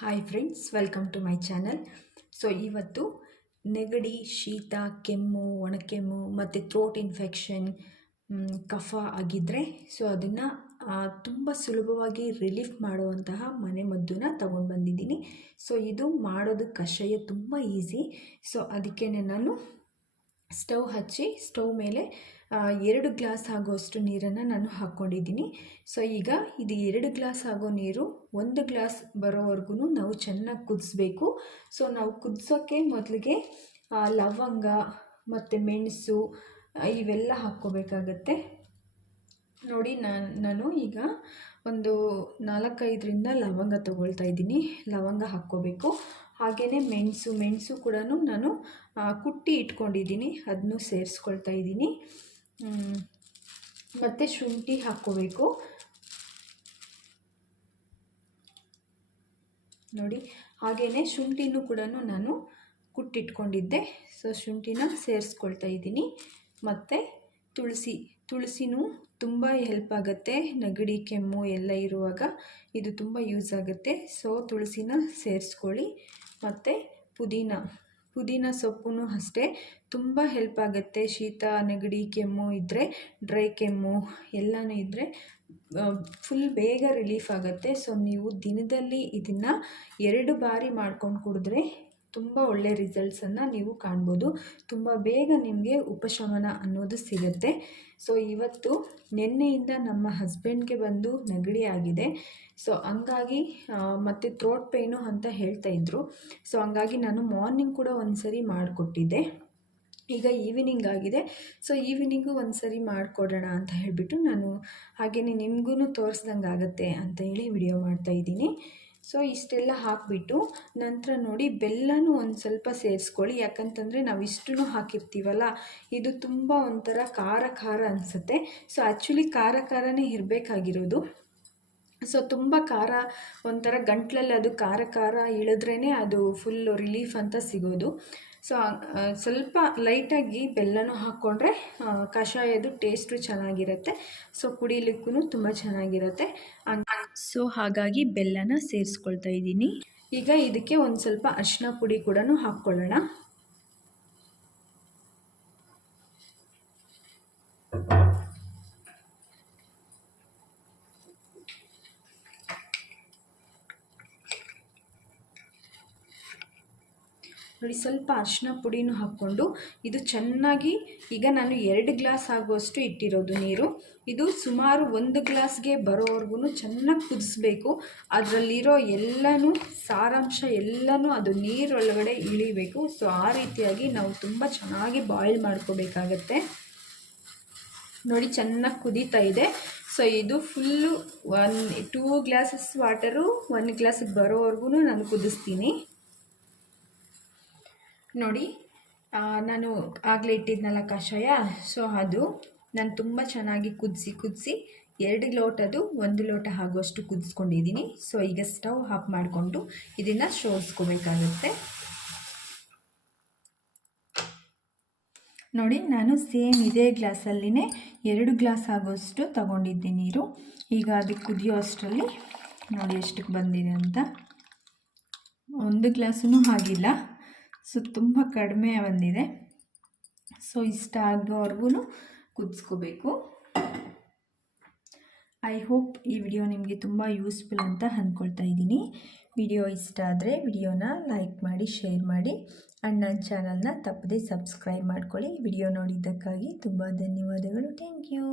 Hi friends, welcome to my channel. So ಇವತ್ತು ನೆಗಡಿ, ಶೀತ, ಕೆಮ್ಮು, ಒಣಕೆಮ್ಮು ಮತ್ತು ಥ್ರೋಟ್ ಇನ್ಫೆಕ್ಷನ್, ಕಫ ಆಗಿದ್ದರೆ ಸೊ ಅದನ್ನು ತುಂಬ ಸುಲಭವಾಗಿ ರಿಲೀಫ್ ಮಾಡುವಂತಹ ಮನೆಮದ್ದನ್ನ ತಗೊಂಡು ಬಂದಿದ್ದೀನಿ. ಸೊ ಇದು ಮಾಡೋದು ಕಷಾಯ ತುಂಬ ಈಸಿ. ಸೊ ಅದಕ್ಕೇ ನಾನು ಸ್ಟವ್ ಹಚ್ಚಿ ಸ್ಟವ್ ಮೇಲೆ 2 ಗ್ಲಾಸ್ ಆಗೋಷ್ಟು ನೀರನ್ನು ನಾನು ಹಾಕ್ಕೊಂಡಿದ್ದೀನಿ. ಸೊ ಈಗ ಇದು 2 ಗ್ಲಾಸ್ ಆಗೋ ನೀರು 1 ಗ್ಲಾಸ್ ಬರೋವರೆಗೂ ನಾವು ಚೆನ್ನಾಗಿ ಕುದಿಸ್ಬೇಕು. ಸೊ ನಾವು ಕುದಿಸೋಕ್ಕೆ ಮೊದಲಿಗೆ ಲವಂಗ ಮತ್ತು ಮೆಣಸು ಇವೆಲ್ಲ ಹಾಕ್ಕೋಬೇಕಾಗತ್ತೆ. ನೋಡಿ, ನಾನು ಈಗ ಒಂದು 4-5ರಿಂದ ಲವಂಗ ತೊಗೊಳ್ತಾ ಇದ್ದೀನಿ. ಲವಂಗ ಹಾಕ್ಕೋಬೇಕು. ಹಾಗೆಯೇ ಮೆಣಸು ಕೂಡ ನಾನು ಕುಟ್ಟಿ ಇಟ್ಕೊಂಡಿದ್ದೀನಿ, ಅದನ್ನು ಸೇರಿಸ್ಕೊಳ್ತಾ ಇದ್ದೀನಿ. ಮತ್ತು ಶುಂಠಿ ಹಾಕ್ಕೋಬೇಕು. ನೋಡಿ, ಹಾಗೆಯೇ ಶುಂಠಿನೂ ಕೂಡ ನಾನು ಕುಟ್ಟಿಟ್ಕೊಂಡಿದ್ದೆ. ಸೊ ಶುಂಠಿನ ಸೇರಿಸ್ಕೊಳ್ತಾ ಇದ್ದೀನಿ. ಮತ್ತು ತುಳಸಿನೂ ತುಂಬ ಹೆಲ್ಪ್ ಆಗುತ್ತೆ. ನೆಗಡಿ, ಕೆಮ್ಮು ಎಲ್ಲ ಇರುವಾಗ ಇದು ತುಂಬ ಯೂಸ್ ಆಗುತ್ತೆ. ಸೊ ತುಳಸಿನ ಸೇರಿಸ್ಕೊಳ್ಳಿ. ಮತ್ತು ಪುದೀನ ಸೊಪ್ಪು ಅಷ್ಟೇ ತುಂಬ ಹೆಲ್ಪ್ ಆಗುತ್ತೆ. ಶೀತ, ನೆಗಡಿ, ಕೆಮ್ಮು ಇದ್ದರೆ, ಡ್ರೈ ಕೆಮ್ಮು ಎಲ್ಲನೂ ಇದ್ದರೆ ಫುಲ್ ಬೇಗ ರಿಲೀಫ್ ಆಗುತ್ತೆ. ಸೊ ನೀವು ದಿನದಲ್ಲಿ ಇದನ್ನು 2 ಬಾರಿ ಮಾಡ್ಕೊಂಡು ಕುಡಿದ್ರೆ ತುಂಬ ಒಳ್ಳೆ ರಿಸಲ್ಟ್ಸನ್ನು ನೀವು ಕಾಣ್ಬೋದು. ತುಂಬ ಬೇಗ ನಿಮಗೆ ಉಪಶಮನ ಅನ್ನೋದು ಸಿಗುತ್ತೆ. ಸೊ ಇವತ್ತು ನಿನ್ನೆಯಿಂದ ನಮ್ಮ ಹಸ್ಬೆಂಡ್ಗೆ ಬಂದು ನೆಗಡಿ ಆಗಿದೆ. ಸೊ ಹಂಗಾಗಿ ಮತ್ತು ಥ್ರೋಟ್ ಪೇಯ್ನು ಅಂತ ಹೇಳ್ತಾಯಿದ್ರು. ಸೊ ಹಂಗಾಗಿ ನಾನು ಮಾರ್ನಿಂಗ್ ಕೂಡ ಒಂದು ಸರಿ ಮಾಡಿಕೊಟ್ಟಿದ್ದೆ. ಈಗ ಈವ್ನಿಂಗ್ ಆಗಿದೆ. ಸೊ ಈವ್ನಿಂಗು ಒಂದು ಸರಿ ಮಾಡಿಕೊಡೋಣ ಅಂತ ಹೇಳಿಬಿಟ್ಟು ನಾನು ಹಾಗೆಯೇ ನಿಮಗೂ ತೋರಿಸ್ದಂಗೆ ಆಗುತ್ತೆ ಅಂತ ಹೇಳಿ ವಿಡಿಯೋ ಮಾಡ್ತಾಯಿದ್ದೀನಿ. ಸೊ ಇಷ್ಟೆಲ್ಲ ಹಾಕಿಬಿಟ್ಟು ನಂತರ ನೋಡಿ, ಬೆಲ್ಲನೂ ಒಂದು ಸ್ವಲ್ಪ ಸೇರಿಸ್ಕೊಳ್ಳಿ. ಯಾಕಂತಂದರೆ ನಾವು ಇಷ್ಟೂ ಹಾಕಿರ್ತೀವಲ್ಲ, ಇದು ತುಂಬ ಒಂಥರ ಖಾರ ಅನಿಸುತ್ತೆ. ಸೊ ಆ್ಯಕ್ಚುಲಿ ಖಾರನೇ ಇರಬೇಕಾಗಿರೋದು. ಸೊ ತುಂಬ ಖಾರ ಒಂಥರ ಗಂಟ್ಲಲ್ಲಿ ಅದು ಖಾರ ಇಳಿದ್ರೇ ಅದು ಫುಲ್ಲು ರಿಲೀಫ್ ಅಂತ ಸಿಗೋದು. ಸೊ ಸ್ವಲ್ಪ ಲೈಟಾಗಿ ಬೆಲ್ಲನೂ ಹಾಕ್ಕೊಂಡ್ರೆ ಕಷಾಯದು ಟೇಸ್ಟು ಚೆನ್ನಾಗಿರುತ್ತೆ. ಸೊ ಕುಡಿಲಿಕ್ಕೂ ತುಂಬ ಚೆನ್ನಾಗಿರುತ್ತೆ. ಸೊ ಹಾಗಾಗಿ ಬೆಲ್ಲನ ಸೇರಿಸ್ಕೊಳ್ತಾ ಇದ್ದೀನಿ. ಈಗ ಇದಕ್ಕೆ ಒಂದು ಸ್ವಲ್ಪ ಅರಿಶಿನ ಪುಡಿ ಕೂಡ ಹಾಕ್ಕೊಳ್ಳೋಣ. ನೋಡಿ, ಸ್ವಲ್ಪ ಅರಿಶಿನ ಪುಡಿನೂ ಹಾಕ್ಕೊಂಡು ಇದು ಚೆನ್ನಾಗಿ, ಈಗ ನಾನು 2 ಗ್ಲಾಸ್ ಆಗುವಷ್ಟು ಇಟ್ಟಿರೋದು ನೀರು. ಇದು ಸುಮಾರು 1 ಗ್ಲಾಸ್ಗೆ ಬರೋವರೆಗೂ ಚೆನ್ನಾಗಿ ಕುದಿಸ್ಬೇಕು. ಅದರಲ್ಲಿರೋ ಎಲ್ಲನೂ ಸಾರಾಂಶ ಎಲ್ಲನೂ ಅದು ನೀರೊಳಗಡೆ ಇಳಿಬೇಕು. ಸೊ ಆ ರೀತಿಯಾಗಿ ನಾವು ತುಂಬ ಚೆನ್ನಾಗಿ ಬಾಯ್ಲ್ ಮಾಡ್ಕೋಬೇಕಾಗತ್ತೆ. ನೋಡಿ, ಚೆನ್ನಾಗಿ ಕುದೀತಾ ಇದೆ. ಸೊ ಇದು ಫುಲ್ಲು 2 ಗ್ಲಾಸಸ್ ವಾಟರು 1 ಗ್ಲಾಸಿಗೆ ಬರೋವರೆಗೂ ನಾನು ಕುದಿಸ್ತೀನಿ. ನೋಡಿ, ನಾನು ಆಗಲೇ ಇಟ್ಟಿದ್ನಲ್ಲ ಕಷಾಯ, ಸೊ ಅದು ನಾನು ತುಂಬ ಚೆನ್ನಾಗಿ ಕುದಿಸಿ 2 ಲೋಟದು 1 ಲೋಟ ಆಗುವಷ್ಟು ಕುದಿಸ್ಕೊಂಡಿದ್ದೀನಿ. ಸೊ ಈಗ ಸ್ಟವ್ ಆಫ್ ಮಾಡಿಕೊಂಡು ಇದನ್ನು ಸೋಸ್ಕೋಬೇಕಾಗುತ್ತೆ. ನೋಡಿ, ನಾನು ಸೇಮ್ ಇದೇ ಗ್ಲಾಸಲ್ಲಿನೇ 2 ಗ್ಲಾಸ್ ಆಗೋಷ್ಟು ತಗೊಂಡಿದ್ದೆ ನೀರು. ಈಗ ಅದಕ್ಕೆ ಕುದಿಯೋ ಅಷ್ಟರಲ್ಲಿ ನೋಡಿ ಎಷ್ಟಕ್ಕೆ ಬಂದಿದೆ ಅಂತ. 1 ಗ್ಲಾಸೂ ಆಗಿಲ್ಲ. ಸೊ ತುಂಬ ಕಡಿಮೆ ಬಂದಿದೆ. ಸೊ ಇಷ್ಟ ಆಗೋವರೆಗೂ ಕುದಿಸ್ಕೋಬೇಕು. ಐ ಹೋಪ್ ಈ ವಿಡಿಯೋ ನಿಮಗೆ ತುಂಬ ಯೂಸ್ಫುಲ್ ಅಂತ ಅಂದ್ಕೊಳ್ತಾ ಇದ್ದೀನಿ. ವಿಡಿಯೋ ಇಷ್ಟ ಆದರೆ ವಿಡಿಯೋನ ಲೈಕ್ ಮಾಡಿ, ಶೇರ್ ಮಾಡಿ, ಆ್ಯಂಡ್ ನನ್ನ ಚಾನಲ್ನ ತಪ್ಪದೇ ಸಬ್ಸ್ಕ್ರೈಬ್ ಮಾಡ್ಕೊಳ್ಳಿ. ವಿಡಿಯೋ ನೋಡಿದ್ದಕ್ಕಾಗಿ ತುಂಬ ಧನ್ಯವಾದಗಳು. Thank you.